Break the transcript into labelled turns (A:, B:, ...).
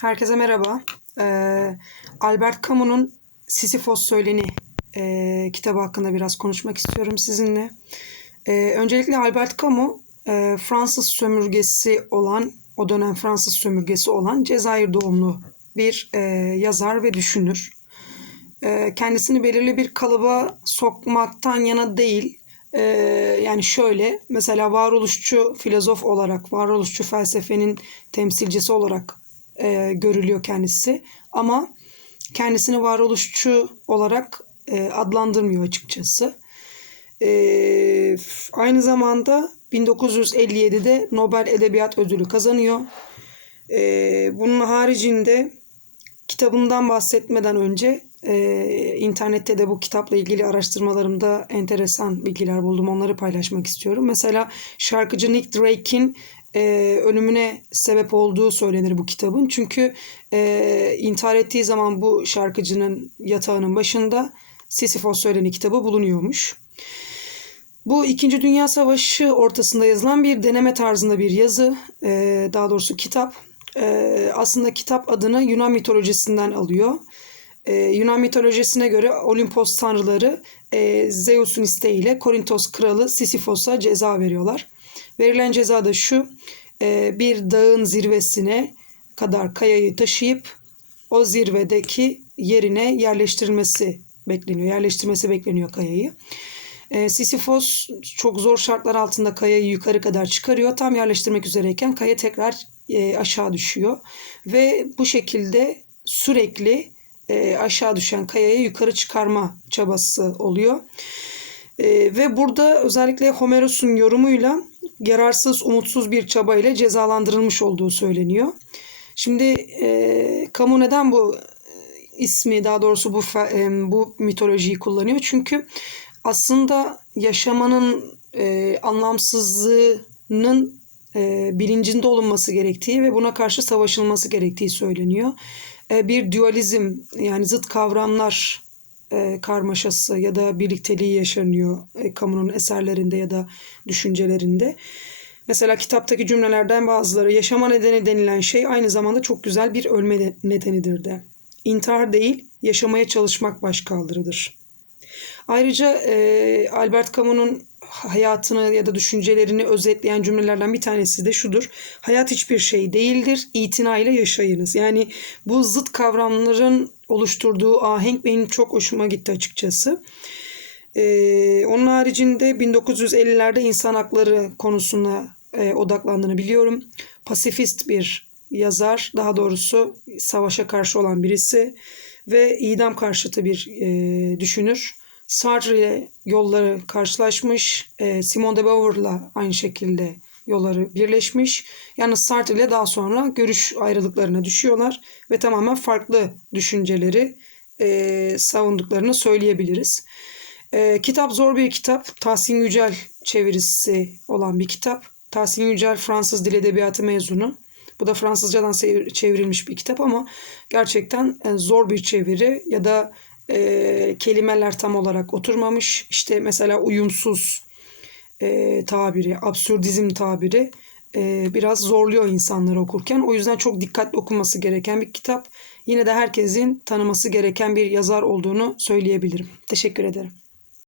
A: Herkese merhaba. Ee, Albert Camus'un Sisyphos Söyleni e, kitabı hakkında biraz konuşmak istiyorum sizinle. Ee, öncelikle Albert Camus e, Fransız sömürgesi olan, o dönem Fransız sömürgesi olan Cezayir doğumlu bir e, yazar ve düşünür. E, kendisini belirli bir kalıba sokmaktan yana değil, e, yani şöyle mesela varoluşçu filozof olarak, varoluşçu felsefenin temsilcisi olarak e, görülüyor kendisi. Ama kendisini varoluşçu olarak e, adlandırmıyor açıkçası. E, aynı zamanda 1957'de Nobel Edebiyat Ödülü kazanıyor. E, bunun haricinde kitabından bahsetmeden önce e, internette de bu kitapla ilgili araştırmalarımda enteresan bilgiler buldum. Onları paylaşmak istiyorum. Mesela şarkıcı Nick Drake'in e, ölümüne sebep olduğu söylenir bu kitabın. Çünkü e, intihar ettiği zaman bu şarkıcının yatağının başında Sisyphos Söyleni kitabı bulunuyormuş. Bu İkinci Dünya Savaşı ortasında yazılan bir deneme tarzında bir yazı, e, daha doğrusu kitap. E, aslında kitap adını Yunan mitolojisinden alıyor. E, Yunan mitolojisine göre Olimpos tanrıları e, Zeus'un isteğiyle Korintos kralı Sisyphos'a ceza veriyorlar. Verilen ceza da şu, e, bir dağın zirvesine kadar kayayı taşıyıp o zirvedeki yerine yerleştirilmesi bekleniyor. Yerleştirmesi bekleniyor kayayı. E, Sisyphos çok zor şartlar altında kayayı yukarı kadar çıkarıyor. Tam yerleştirmek üzereyken kaya tekrar e, aşağı düşüyor. Ve bu şekilde sürekli e, aşağı düşen kayayı yukarı çıkarma çabası oluyor. Ve burada özellikle Homeros'un yorumuyla yararsız, umutsuz bir çaba ile cezalandırılmış olduğu söyleniyor. Şimdi e, kamu neden bu ismi daha doğrusu bu e, bu mitolojiyi kullanıyor? Çünkü aslında yaşamanın e, anlamsızlığının e, bilincinde olunması gerektiği ve buna karşı savaşılması gerektiği söyleniyor. E, bir dualizm yani zıt kavramlar e, karmaşası ya da birlikteliği yaşanıyor e, kamunun eserlerinde ya da düşüncelerinde. Mesela kitaptaki cümlelerden bazıları yaşama nedeni denilen şey aynı zamanda çok güzel bir ölme nedenidir de. İntihar değil, yaşamaya çalışmak başkaldırıdır. Ayrıca e, Albert Camus'un hayatını ya da düşüncelerini özetleyen cümlelerden bir tanesi de şudur. Hayat hiçbir şey değildir, itinayla yaşayınız. Yani bu zıt kavramların oluşturduğu ahenk benim çok hoşuma gitti açıkçası. Ee, onun haricinde 1950'lerde insan hakları konusuna e, odaklandığını biliyorum. Pasifist bir yazar, daha doğrusu savaşa karşı olan birisi ve idam karşıtı bir e, düşünür. Sartre ile yolları karşılaşmış. E, Simone de Beauvoir'la aynı şekilde yolları birleşmiş. Yalnız Sartre ile daha sonra görüş ayrılıklarına düşüyorlar ve tamamen farklı düşünceleri e, savunduklarını söyleyebiliriz. E, kitap zor bir kitap. Tahsin Yücel çevirisi olan bir kitap. Tahsin Yücel Fransız Dil Edebiyatı mezunu. Bu da Fransızcadan çevrilmiş bir kitap ama gerçekten zor bir çeviri ya da e, kelimeler tam olarak oturmamış. İşte mesela uyumsuz e, tabiri, absürdizm tabiri e, biraz zorluyor insanları okurken. O yüzden çok dikkatli okunması gereken bir kitap. Yine de herkesin tanıması gereken bir yazar olduğunu söyleyebilirim. Teşekkür ederim.